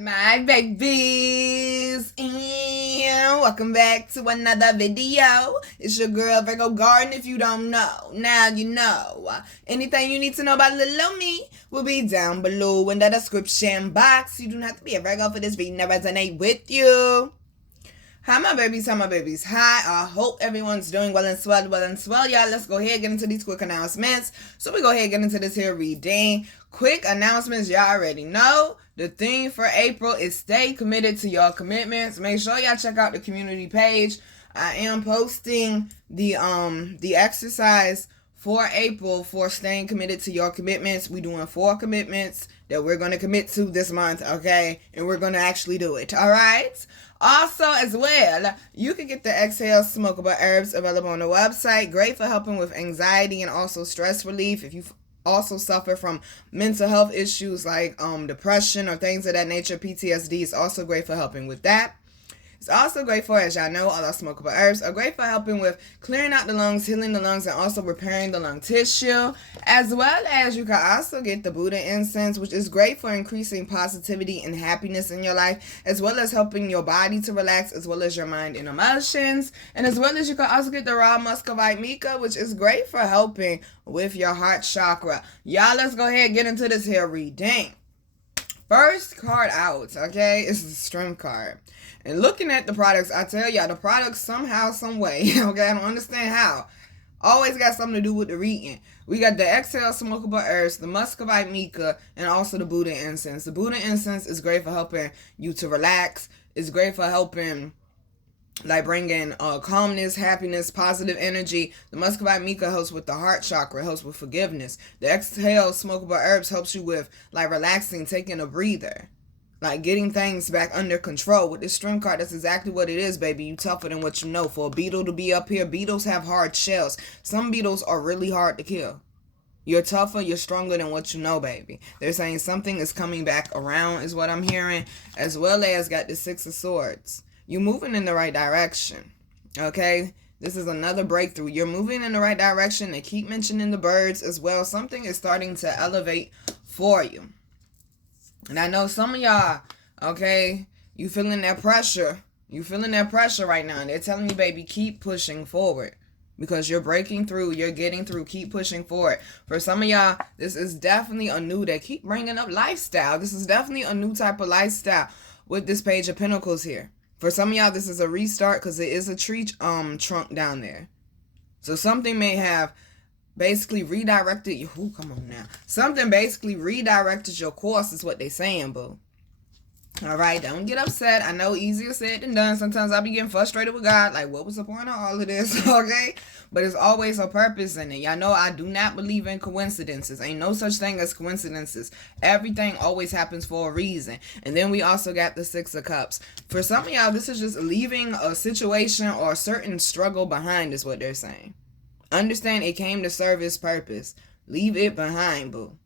My babies, and welcome back to another video. It's your girl Virgo Garden. If you don't know, now you know. Anything you need to know about little me will be down below in the description box. You don't have to be a Virgo for this reading to resonate with you. Hi my babies, hi. I hope everyone's doing well and swell, y'all. Let's go ahead and get into these quick announcements. So we go ahead and get into this here reading. Quick announcements, y'all already know. The theme for April is stay committed to your commitments. Make sure y'all check out the community page. I am posting the exercise for April for staying committed to your commitments. We're doing 4 commitments that we're going to commit to this month, okay? And we're going to actually do it, all right? Also, as well, you can get the Exhale Smokable Herbs available on the website. Great for helping with anxiety and also stress relief. If you also suffer from mental health issues like depression or things of that nature, PTSD is also great for helping with that. It's also great for, as y'all know, all our smokable herbs are great for helping with clearing out the lungs, healing the lungs, and also repairing the lung tissue. As well as you can also get the Buddha incense, which is great for increasing positivity and happiness in your life, as well as helping your body to relax, as well as your mind and emotions. And as well as you can also get the raw muscovite mica, which is great for helping with your heart chakra. Y'all, let's go ahead and get into this here reading. First card out, okay, is the Strength card. And looking at the products, I tell y'all, the products somehow, some way, okay, I don't understand how. Always got something to do with the reading. We got the Exhale Smokable Herbs, the Muscovite Mica, and also the Buddha Incense. The Buddha Incense is great for helping you to relax. It's great for helping, like, bringing calmness, happiness, positive energy. The Muscovite Mica helps with the heart chakra, helps with forgiveness. The Exhale Smokable Herbs helps you with, like, relaxing, taking a breather, like getting things back under control. With this Strength card, that's exactly what it is, baby. You tougher than what you know. For a beetle to be up here, beetles have hard shells. Some beetles are really hard to kill. You're tougher, you're stronger than what you know, baby. They're saying something is coming back around is what I'm hearing. As well as got the 6 of Swords. You're moving in the right direction, okay? This is another breakthrough. You're moving in the right direction. They keep mentioning the birds as well. Something is starting to elevate for you. And I know some of y'all, okay, you feeling that pressure. You feeling that pressure right now. And they're telling you, baby, keep pushing forward. Because you're breaking through. You're getting through. Keep pushing forward. For some of y'all, this is definitely a new, they keep bringing up lifestyle. This is definitely a new type of lifestyle with this Page of Pentacles here. For some of y'all, this is a restart because there is a tree trunk down there. So something may have basically redirected you. Ooh, come on now. Something basically redirected your course is what they saying, boo. All right, don't get upset. I know easier said than done. Sometimes I be getting frustrated with God. Like, what was the point of all of this? Okay? But it's always a purpose in it. Y'all know I do not believe in coincidences. Ain't no such thing as coincidences. Everything always happens for a reason. And then we also got the 6 of Cups. For some of y'all, this is just leaving a situation or a certain struggle behind is what they're saying. Understand it came to serve its purpose. Leave it behind, boo.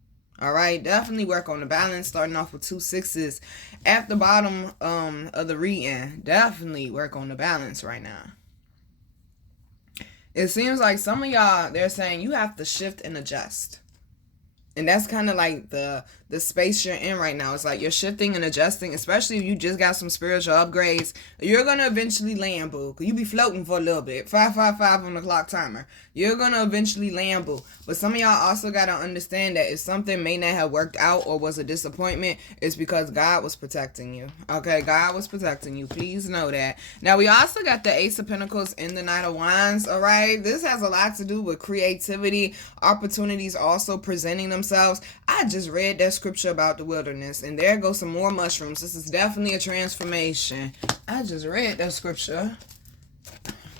All right, definitely work on the balance. Starting off with 2 6s at the bottom of the reading. Definitely work on the balance right now. It seems like some of y'all, they're saying you have to shift and adjust. And that's kind of like the space you're in right now. It's like you're shifting and adjusting, especially if you just got some spiritual upgrades. You're going to eventually land, boo. You be floating for a little bit. 555 on the clock timer. You're going to eventually land, boo. But some of y'all also got to understand that if something may not have worked out or was a disappointment, it's because God was protecting you. Okay, God was protecting you. Please know that. Now, we also got the Ace of Pentacles and the Knight of Wands, all right? This has a lot to do with creativity, opportunities also presenting themselves. I just read that scripture about the wilderness, and there go some more mushrooms. This is definitely a transformation. I just read that scripture.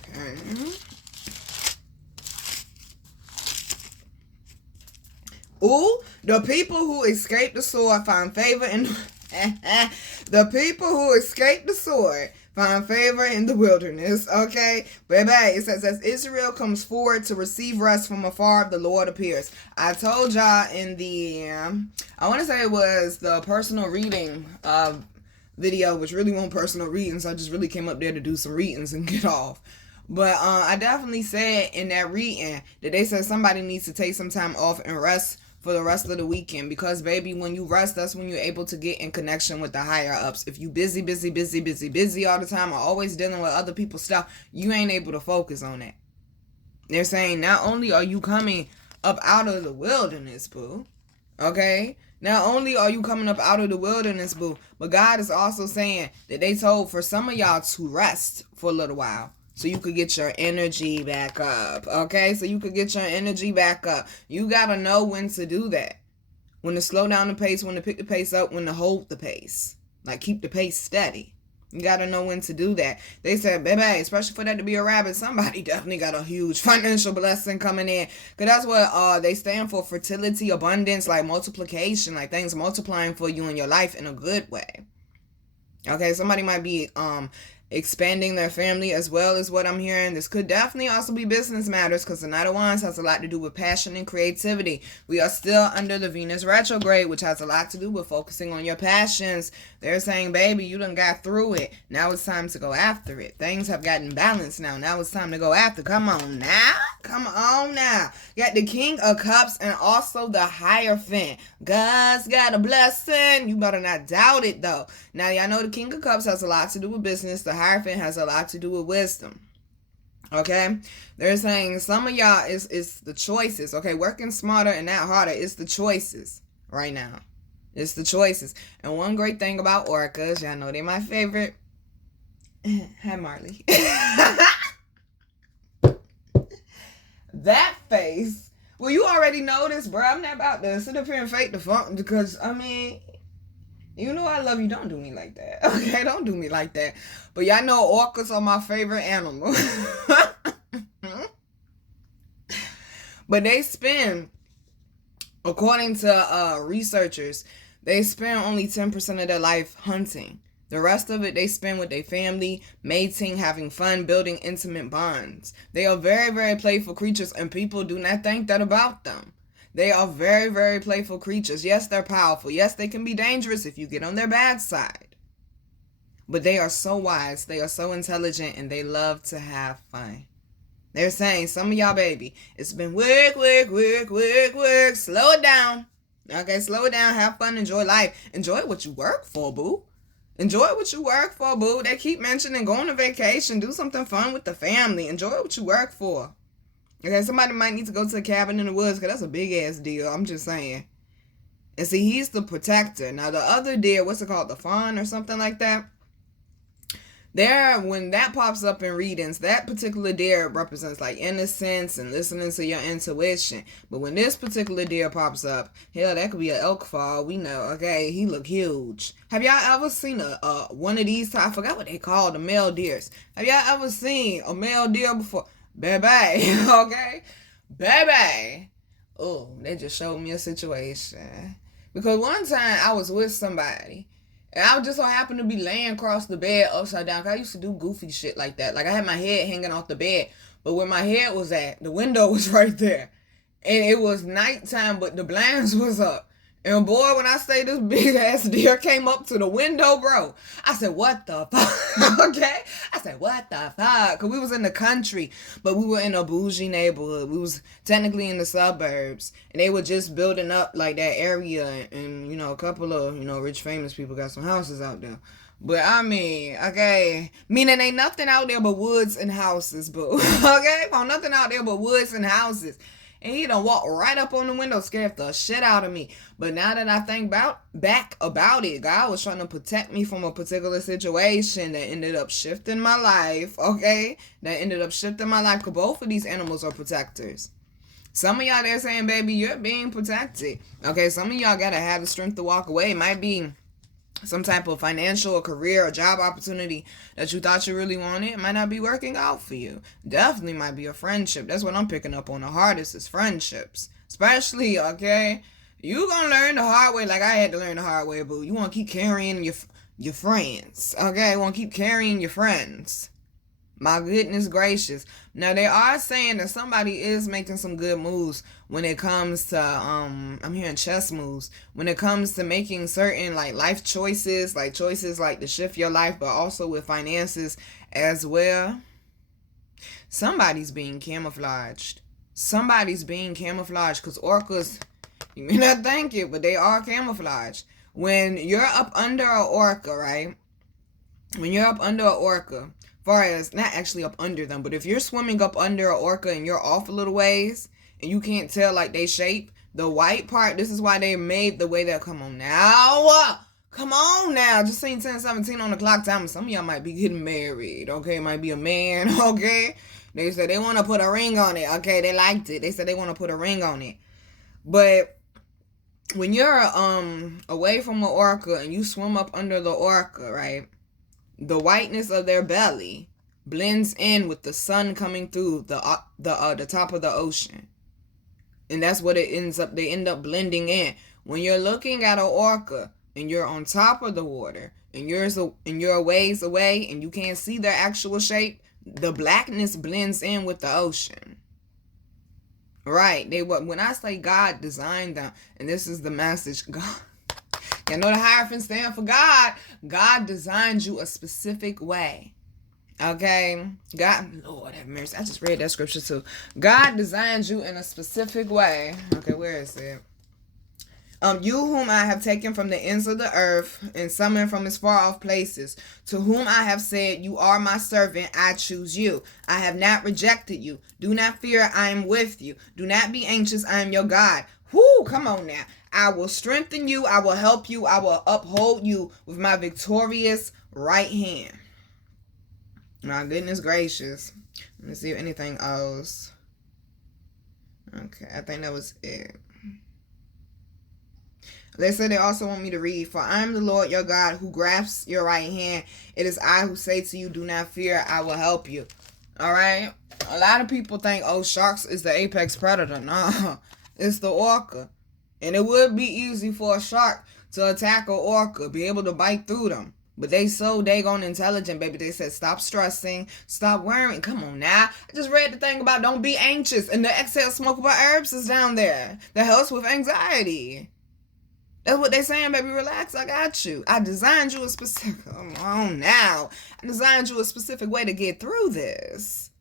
Okay. Ooh, the people who escaped the sword find favor in the people who escaped the sword find favor in the wilderness, okay? Baby, it says, as Israel comes forward to receive rest from afar, the Lord appears. I told y'all in the, I want to say it was the personal reading video, which really wasn't personal readings. I just really came up there to do some readings and get off. But I definitely said in that reading that they said somebody needs to take some time off and rest for the rest of the weekend, because baby, when you rest, that's when you're able to get in connection with the higher ups. If you busy all the time, or always dealing with other people's stuff, you ain't able to focus on that. They're saying not only are you coming up out of the wilderness, boo, okay, not only are you coming up out of the wilderness, boo, but God is also saying that they told for some of y'all to rest for a little while, so you could get your energy back up, okay? So you could get your energy back up. You got to know when to do that. When to slow down the pace, when to pick the pace up, when to hold the pace. Like, keep the pace steady. You got to know when to do that. They said, baby, especially for that to be a rabbit, somebody definitely got a huge financial blessing coming in. Because that's what they stand for, fertility, abundance, like multiplication, like things multiplying for you in your life in a good way. Okay, somebody might be expanding their family as well, as what I'm hearing. This could definitely also be business matters, because the Knight of Wands has a lot to do with passion and creativity. We are still under the Venus retrograde, which has a lot to do with focusing on your passions. They're saying, baby, you done got through it. Now it's time to go after it. Things have gotten balanced now. Now it's time to go after. Come on now. Come on now. Got the King of Cups and also the Hierophant. God's got a blessing. You better not doubt it, though. Now, y'all know the King of Cups has a lot to do with business. The Hierophant has a lot to do with wisdom. Okay? They're saying some of y'all is the choices. Okay? Working smarter and not harder. It's the choices right now. It's the choices. And one great thing about orcas, y'all know they're my favorite. Hi, Marley. That face. Well, you already know this, bro. I'm not about to sit up here and fake the funk, because, I mean, you know I love you. Don't do me like that. Okay? Don't do me like that. But y'all know orcas are my favorite animal. But they spend, according to researchers, they spend only 10% of their life hunting. The rest of it they spend with their family, mating, having fun, building intimate bonds. They are very, very playful creatures, and people do not think that about them. They are very, very playful creatures. Yes, they're powerful. Yes, they can be dangerous if you get on their bad side. But they are so wise, they are so intelligent, and they love to have fun. They're saying, some of y'all, baby, it's been work. Slow it down. Okay, slow it down. Have fun. Enjoy life. Enjoy what you work for, boo. Enjoy what you work for, boo. They keep mentioning going on vacation. Do something fun with the family. Enjoy what you work for. Okay, somebody might need to go to a cabin in the woods, because that's a big-ass deal. I'm just saying. And see, he's the protector. Now, the other deer, what's it called? The fawn or something like that? There, when that pops up in readings, that particular deer represents like innocence and listening to your intuition. But when this particular deer pops up, hell, that could be an elk for all we know. Okay, he look huge. Have y'all ever seen a one of these? I forgot what they call the male deers. Have y'all ever seen a male deer before? Baby, okay, baby. Oh, they just showed me a situation, because one time I was with somebody. And I just so happened to be laying across the bed upside down. Cause I used to do goofy shit like that. Like I had my head hanging off the bed. But where my head was at, the window was right there. And it was nighttime, but the blinds was up. And boy, when I say this big ass deer came up to the window, bro, I said, what the fuck? Okay? I said, what the fuck? Cause we was in the country, but we were in a bougie neighborhood. We was technically in the suburbs. And they were just building up like that area. And, you know, a couple of, you know, rich famous people got some houses out there. But I mean, okay, meaning ain't nothing out there but woods and houses, boo. Okay? Well, nothing out there but woods and houses. And he done walked right up on the window, scared the shit out of me. But now that I think back about it, God was trying to protect me from a particular situation that ended up shifting my life, okay? That ended up shifting my life, because both of these animals are protectors. Some of y'all there saying, baby, you're being protected. Okay, some of y'all got to have the strength to walk away. It might be some type of financial or career or job opportunity that you thought you really wanted. It might not be working out for you. Definitely might be a friendship. That's what I'm picking up on the hardest is friendships. Especially, okay, you gonna learn the hard way like I had to learn the hard way, boo. You want to keep carrying your friends, okay? You want to keep carrying your friends. My goodness gracious. Now, they are saying that somebody is making some good moves when it comes to, I'm hearing chess moves, when it comes to making certain, like, life choices, like to shift your life, but also with finances as well. Somebody's being camouflaged. Somebody's being camouflaged, because orcas, You may not think it, but they are camouflage. When you're up under an orca, right? When you're up under an orca, far as not actually up under them, but if you're swimming up under an orca and you're off a little ways and you can't tell like they shape, the white part, this is why they made the way that, come on now. Come on now. Just saying 10:17 on the clock time. Some of y'all might be getting married, okay? It might be a man, okay? They said they want to put a ring on it, okay? They liked it. They said they want to put a ring on it. But when you're away from the orca and you swim up under the orca, right? The whiteness of their belly blends in with the sun coming through the top of the ocean. And that's what it ends up, they end up blending in. When you're looking at an orca and you're on top of the water and you're a ways away and you can't see their actual shape, the blackness blends in with the ocean. Right. When I say God designed them, and this is the message, God, you know the hierophant stand for God. God designed you a specific way. Okay? God, Lord have mercy. I just read that scripture too. God designed you in a specific way. Okay, where is it? You whom I have taken from the ends of the earth and summoned from as far off places, to whom I have said, you are my servant, I choose you. I have not rejected you. Do not fear, I am with you. Do not be anxious, I am your God. Whoo, come on now. I will strengthen you, I will help you, I will uphold you with my victorious right hand. My goodness gracious. Let me see if anything else. Okay, I think that was it. They said they also want me to read, for I am the Lord your God who grasps your right hand. It is I who say to you, do not fear, I will help you. All right? A lot of people think, oh, sharks is the apex predator. No, it's the orca. And it would be easy for a shark to attack an orca, be able to bite through them. But they so daggone intelligent, baby. They said, stop stressing, stop worrying. Come on now. I just read the thing about don't be anxious. And the exhale smokable herbs is down there. That helps with anxiety. That's what they saying, baby. Relax, I got you. I designed you a specific, come on now. I designed you a specific way to get through this.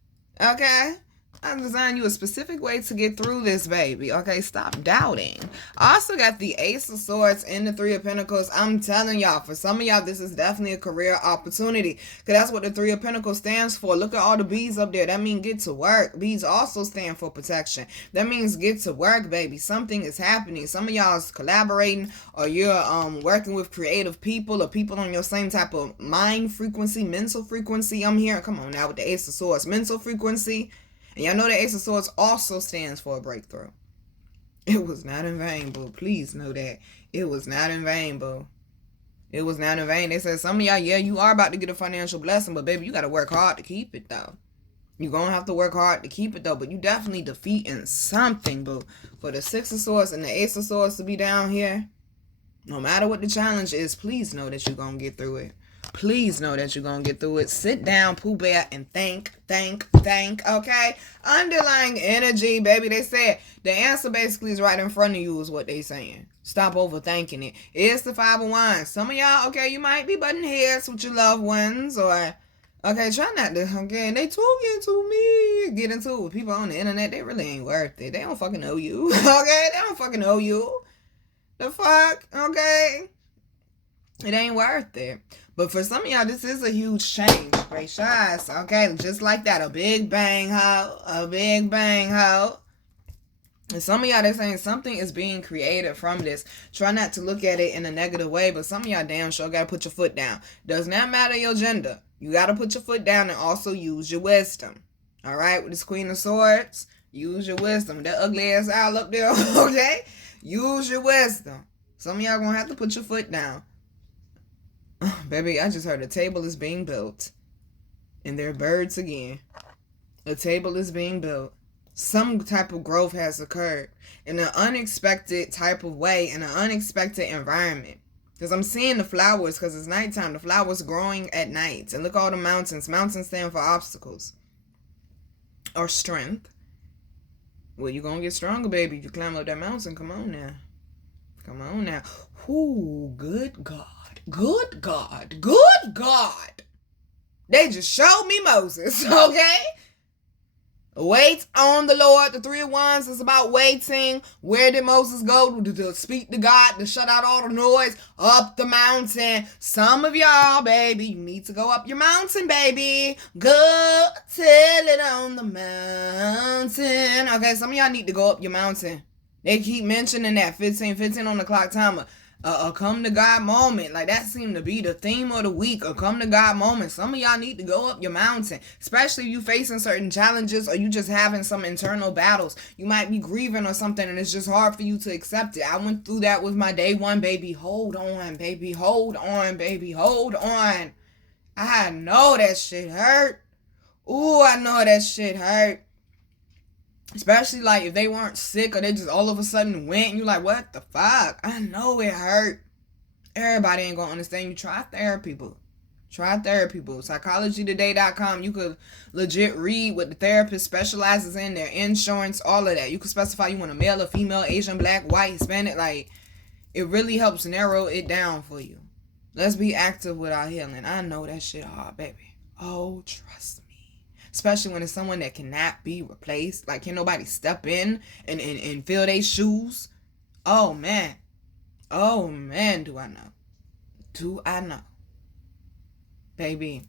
Okay? I designed you a specific way to get through this, baby. Okay, stop doubting. I also got the Ace of Swords and the Three of Pentacles. I'm telling y'all, for some of y'all, this is definitely a career opportunity. Because that's what the Three of Pentacles stands for. Look at all the bees up there. That means get to work. Bees also stand for protection. That means get to work, baby. Something is happening. Some of y'all is collaborating, or you're working with creative people, or people on your same type of mind frequency, mental frequency. I'm here. Come on now with the Ace of Swords. Mental frequency. And y'all know the Ace of Swords also stands for a breakthrough. It was not in vain, boo. Please know that. It was not in vain, boo. It was not in vain. They said, some of y'all, yeah, you are about to get a financial blessing, but baby, you got to work hard to keep it, though. You're going to have to work hard to keep it, though. But you definitely defeating something, boo. For the Six of Swords and the Ace of Swords to be down here, no matter what the challenge is, please know that you're going to get through it. Please know that you're going to get through it. Sit down, Pooh Bear, and think, okay? Underlying energy, baby. They said the answer basically is right in front of you is what they saying. Stop overthinking it. It's the Five of Wands. Some of y'all, okay, you might be butting heads with your loved ones, or, okay, try not to, okay, they too into me. Get into it with people on the internet. They really ain't worth it. They don't fucking know you, okay? They don't fucking know you. The fuck, okay? It ain't worth it. But for some of y'all, this is a huge change. Great shots. Okay, just like that. A big bang, ho. A big bang, ho. And some of y'all, they're saying something is being created from this. Try not to look at it in a negative way, but some of y'all damn sure got to put your foot down. Does not matter your gender. You got to put your foot down and also use your wisdom. All right? With this Queen of Swords, use your wisdom. That ugly ass owl up there, okay? Use your wisdom. Some of y'all going to have to put your foot down. Oh, baby, I just heard a table is being built. And they're birds again. A table is being built. Some type of growth has occurred in an unexpected type of way, in an unexpected environment. Because I'm seeing the flowers, because it's nighttime. The flowers growing at night. And look at all the mountains. Mountains stand for obstacles. Or strength. Well, you're going to get stronger, baby. You climb up that mountain. Come on now. Come on now. Ooh, good God. Good God. Good God. They just showed me Moses, okay? Wait on the Lord. The 3 of Wands is about waiting. Where did Moses go to speak to God, to shut out all the noise? Up the mountain. Some of y'all, baby, you need to go up your mountain, baby. Go tell it on the mountain. Okay, some of y'all need to go up your mountain. They keep mentioning that 15 on the clock timer. A come to God moment. Like, that seemed to be the theme of the week. A come to God moment. Some of y'all need to go up your mountain. Especially if you facing certain challenges or you just having some internal battles. You might be grieving or something and it's just hard for you to accept it. I went through that with my day one, baby. Hold on, baby. Hold on, baby. Hold on. I know that shit hurt. Ooh, I know that shit hurt. Especially, like, if they weren't sick or they just all of a sudden went and you're like, what the fuck? I know it hurt. Everybody ain't gonna understand you. Try therapy, boo. Try therapy, boo. PsychologyToday.com. You could legit read what the therapist specializes in, their insurance, all of that. You could specify you want a male or female, Asian, black, white, Hispanic. Like, it really helps narrow it down for you. Let's be active with our healing. I know that shit hard, baby. Oh, trust me. Especially when it's someone that cannot be replaced. Like, can nobody step in and fill their shoes? Oh, man. Oh, man, do I know. Do I know. Baby,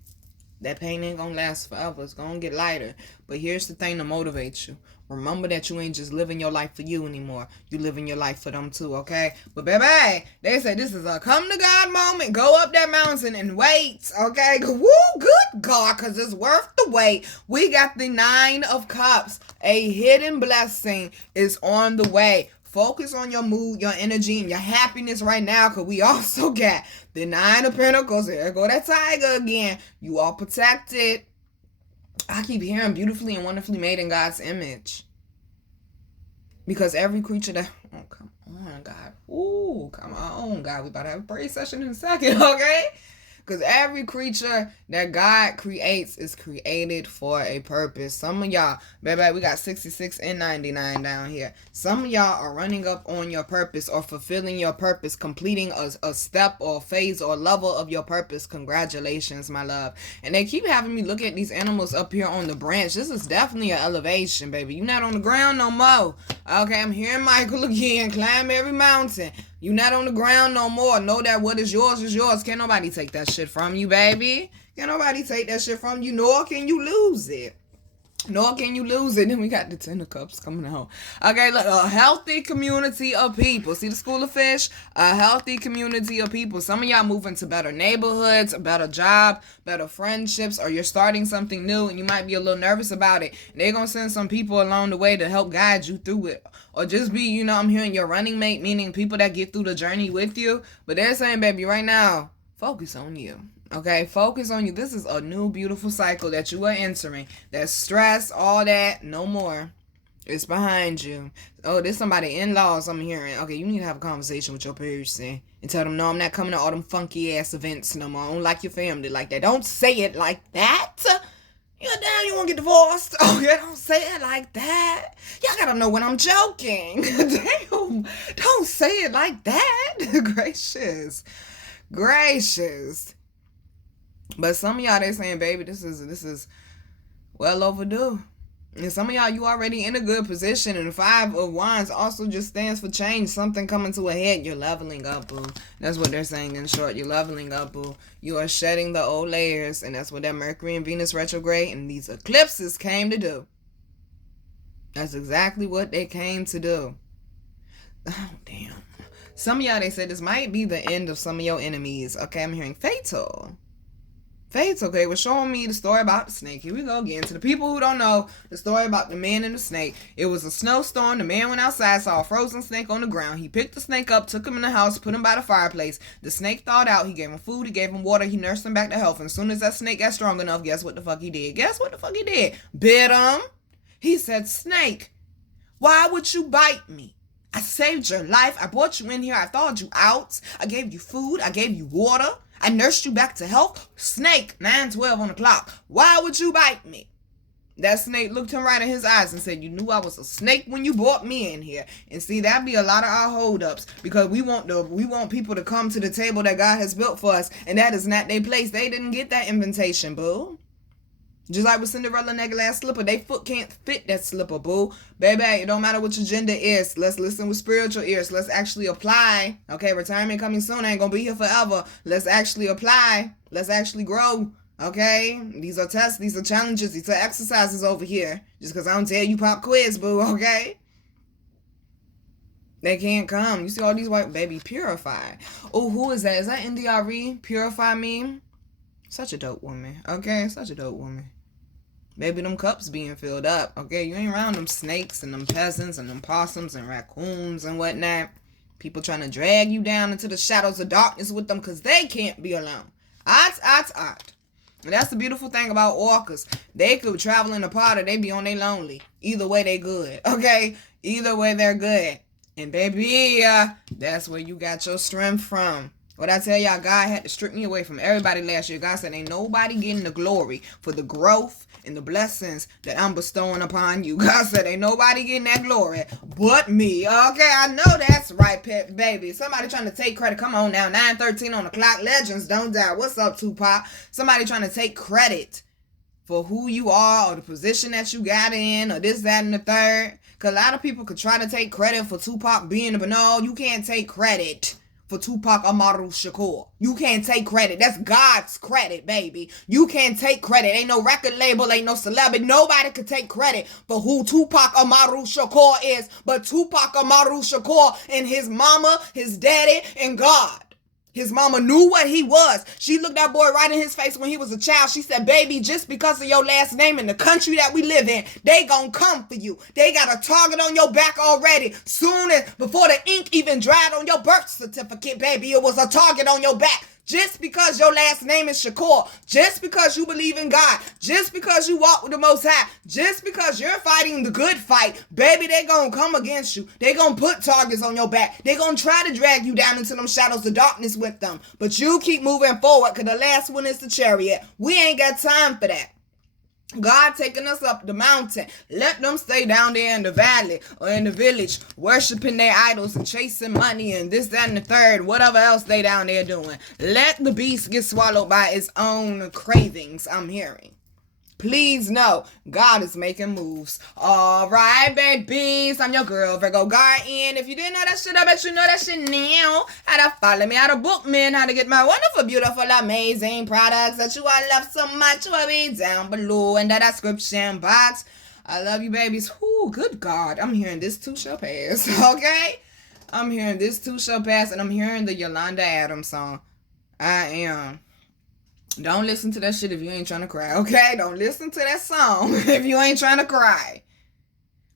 that pain ain't gonna last forever. It's gonna get lighter. But here's the thing to motivate you. Remember that you ain't just living your life for you anymore. You living your life for them too, okay? But baby, they say this is a come to God moment. Go up that mountain and wait, okay? Woo, good God, because it's worth the wait. We got the 9 of Cups. A hidden blessing is on the way. Focus on your mood, your energy, and your happiness right now, because we also got the 9 of Pentacles. There go that tiger again. You are protected. I keep hearing beautifully and wonderfully made in God's image. Because every creature that... Oh, come on, God. Ooh, come on, God. We about to have a prayer session in a second, okay? Because every creature that God creates is created for a purpose. Some of y'all, baby, we got 66 and 99 down here. Some of y'all are running up on your purpose or fulfilling your purpose, completing a step or phase or level of your purpose. Congratulations, my love. And they keep having me look at these animals up here on the branch. This is definitely an elevation, baby. You're not on the ground no more. Okay, I'm hearing Michael again. Climb every mountain. You not on the ground no more. Know that what is yours is yours. Can't nobody take that shit from you, baby. Can't nobody take that shit from you, nor can you lose it. Nor can you lose it. Then we got the 10 of Cups coming out. Okay, look, a healthy community of people. See the School of Fish? A healthy community of people. Some of y'all moving to better neighborhoods, a better job, better friendships, or you're starting something new and you might be a little nervous about it. They're going to send some people along the way to help guide you through it. Or just be, you know, I'm hearing your running mate, meaning people that get through the journey with you. But they're saying, baby, right now, focus on you. Okay, focus on you. This is a new beautiful cycle that you are entering. That stress, all that, no more. It's behind you. Oh, there's somebody in-laws I'm hearing. Okay, you need to have a conversation with your person and tell them, no, I'm not coming to all them funky ass events no more. I don't like your family like that. Don't say it like that. You're down, you want to get divorced? Oh, yeah, don't say it like that. Y'all gotta know when I'm joking. Damn, don't say it like that. Gracious. But some of y'all, they saying, baby, this is well overdue. And some of y'all, you already in a good position. And the 5 of Wands also just stands for change. Something coming to a head. You're leveling up, boo. That's what they're saying in short. You're leveling up, boo. You are shedding the old layers. And that's what that Mercury and Venus retrograde and these eclipses came to do. That's exactly what they came to do. Oh, damn. Some of y'all, they said this might be the end of some of your enemies. Okay, I'm hearing fatal. Okay, was showing me the story about the snake. Here we go again. To the people who don't know the story about the man and the snake. It was a snowstorm. The man went outside, saw a frozen snake on the ground. He picked the snake up, took him in the house, put him by the fireplace. The snake thawed out. He gave him food. He gave him water. He nursed him back to health. And as soon as that snake got strong enough, guess what the fuck he did? Bit him. He said, snake, why would you bite me? I saved your life. I brought you in here. I thawed you out. I gave you food. I gave you water. I nursed you back to health. Snake, 9:12 on the clock. Why would you bite me? That snake looked him right in his eyes and said, you knew I was a snake when you brought me in here. And see, that'd be a lot of our holdups because we want people to come to the table that God has built for us. And that is not their place. They didn't get that invitation, boo. Just like with Cinderella naked ass slipper, they foot can't fit that slipper, boo. Baby, it don't matter what your gender is. Let's listen with spiritual ears. Let's actually apply. Okay, retirement coming soon. I ain't gonna be here forever. Let's actually apply. Let's actually grow. Okay? These are tests. These are challenges. These are exercises over here. Just because I don't tell you pop quiz, boo, okay? They can't come. You see all these white baby purify. Oh, who is that? Is that NDRE? Purify me? Such a dope woman. Okay? Such a dope woman. Baby, them cups being filled up. Okay? You ain't around them snakes and them peasants and them possums and raccoons and whatnot. People trying to drag you down into the shadows of darkness with them because they can't be alone. Ot. And that's the beautiful thing about orcas. They could travel in a pod or they be on they lonely. Either way, they good. Okay? Either way, they're good. And baby, that's where you got your strength from. What I tell y'all, God had to strip me away from everybody last year. God said, ain't nobody getting the glory for the growth and the blessings that I'm bestowing upon you. God said, ain't nobody getting that glory but me. Okay, I know that's right, baby. Somebody trying to take credit. Come on now, 9:13 on the clock. Legends don't die. What's up, Tupac? Somebody trying to take credit for who you are or the position that you got in or this, that, and the third. Because a lot of people could try to take credit for Tupac being, but no, you can't take credit for Tupac Amaru Shakur. You can't take credit. That's God's credit, baby. You can't take credit. Ain't no record label, ain't no celebrity. Nobody could take credit for who Tupac Amaru Shakur is, but Tupac Amaru Shakur and his mama, his daddy, and God. His mama knew what he was. She looked that boy right in his face when he was a child. She said, baby, just because of your last name in the country that we live in, they gonna come for you. They got a target on your back already. Soon as, before the ink even dried on your birth certificate, baby, it was a target on your back. Just because your last name is Shakur, just because you believe in God, just because you walk with the Most High, just because you're fighting the good fight, baby, they gonna come against you. They gonna put targets on your back. They gonna try to drag you down into them shadows of darkness with them. But you keep moving forward because the last one is the chariot. We ain't got time for that. God taking us up the mountain. Let them stay down there in the valley or in the village worshiping their idols and chasing money and this, that, and the third, whatever else they down there doing. Let the beast get swallowed by its own cravings, I'm hearing. Please know, God is making moves. All right, babies. I'm your girl, Virgo Garden. If you didn't know that shit, I bet you know that shit now. How to follow me, how to book me, and how to get my wonderful, beautiful, amazing products that you all love so much will be down below in the description box. I love you, babies. Whoo, good God. I'm hearing this too shall pass, okay? I'm hearing this too shall pass, and I'm hearing the Yolanda Adams song. I am. Don't listen to that shit if you ain't trying to cry, okay? Don't listen to that song if you ain't trying to cry.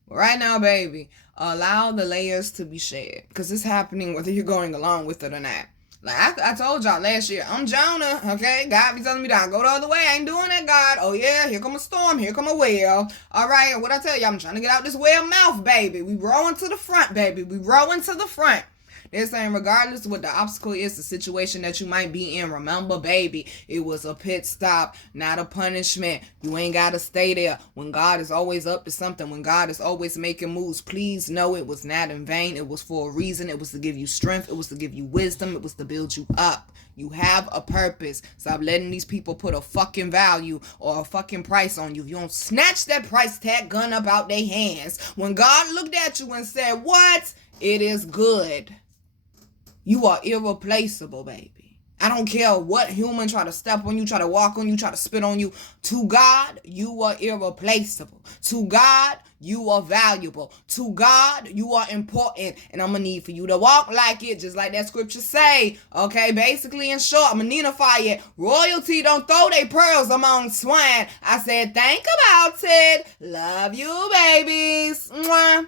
Right now, baby, allow the layers to be shed. Because it's happening whether you're going along with it or not. Like I told y'all last year, I'm Jonah, okay? God be telling me that I go the other way. I ain't doing that, God. Oh, yeah, here come a storm. Here come a whale. All right, what I tell you, I'm trying to get out this whale mouth, baby. We rowing to the front, baby. We rowing to the front. They're saying regardless of what the obstacle is, the situation that you might be in, remember, baby, it was a pit stop, not a punishment. You ain't got to stay there. When God is always up to something, when God is always making moves, please know it was not in vain. It was for a reason. It was to give you strength. It was to give you wisdom. It was to build you up. You have a purpose. Stop letting these people put a fucking value or a fucking price on you. If you don't snatch that price tag gun up out their hands, when God looked at you and said, what? It is good. You are irreplaceable, baby. I don't care what human try to step on you, try to walk on you, try to spit on you. To God, you are irreplaceable. To God, you are valuable. To God, you are important. And I'm going to need for you to walk like it, just like that scripture say. Okay, basically, in short, I'm going to needify it. Royalty don't throw their pearls among swine. I said, think about it. Love you, babies. Mwah.